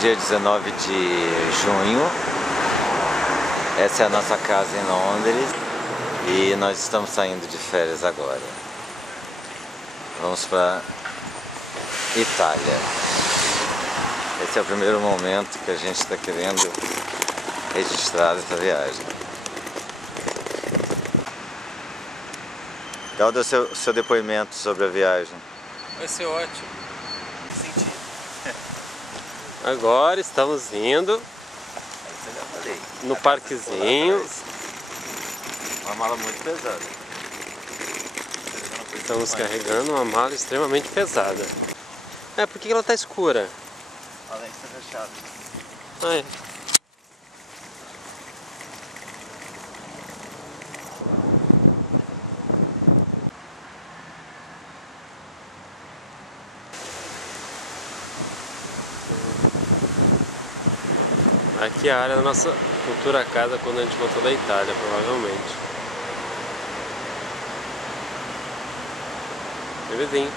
Dia 19 de junho, essa é a nossa casa em Londres e nós estamos saindo de férias agora. Vamos para Itália. Esse é o primeiro momento que a gente está querendo registrar essa viagem. Qual é o seu depoimento sobre a viagem? Vai ser ótimo. Senti. Agora estamos indo no parquezinho. Uma mala muito pesada. Estamos carregando uma mala extremamente pesada. Por que ela está escura? Além de ser fechado. Ah, é. Aqui é a área da nossa futura casa quando a gente voltou da Itália, provavelmente. Bebezinho.